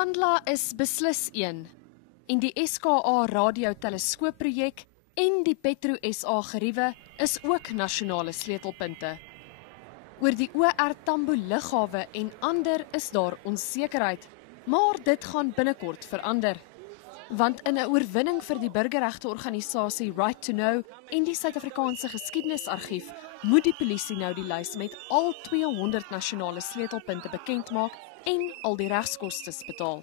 Kandla is beslis een en die SKA radioteleskoopprojek en die Petro SA geriewe is ook nasionale sleutelpunte. Oor die OR Tambo lughawe en ander is daar onsekerheid, maar dit gaan binnekort verander. Want in 'n oorwinning vir die burgerregteorganisasie Right to Know en die Suid-Afrikaanse Geskiedenisargief moet die polisie nou die lys met al 200 nasionale sleutelpunte bekend maak en al die regskostes betaal.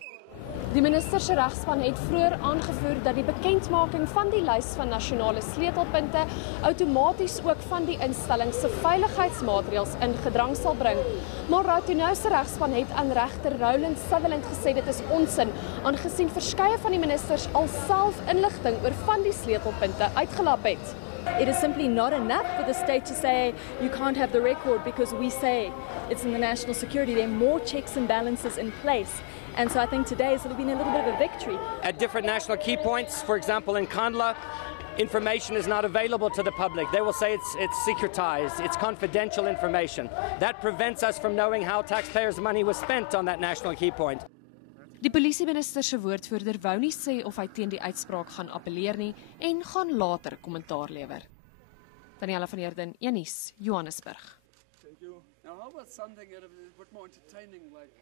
Die minister se regspan het vroeër aangevoer dat die bekendmaking van die lys van nasionale sleutelpunte outomaties ook van die instelling se veiligheidsmaatreëls in gedrang sal bring. Maar Right to Know se regspan het aan regter Roland Sutherland gesê dit is onsin, aangesien verskeie van die ministers al self inligting oor van die sleutelpunte uitgelap het. It is simply not enough for the state to say you can't have the record because we say it's in the national security. There are more checks and balances in place. And so I think today has been a little bit of a victory. At different national key points, for example in Kandla, information is not available to the public. They will say it's secretized, it's confidential information. That prevents us from knowing how taxpayers' money was spent on that national key point. Die polisieminister se woordvoerder wou nie sê of hy teen die uitspraak gaan appeleer nie en gaan later kommentaar lewer. Daniela van Heerden, Nuus, Johannesburg. Thank you. Now, how about something a bit more entertaining, like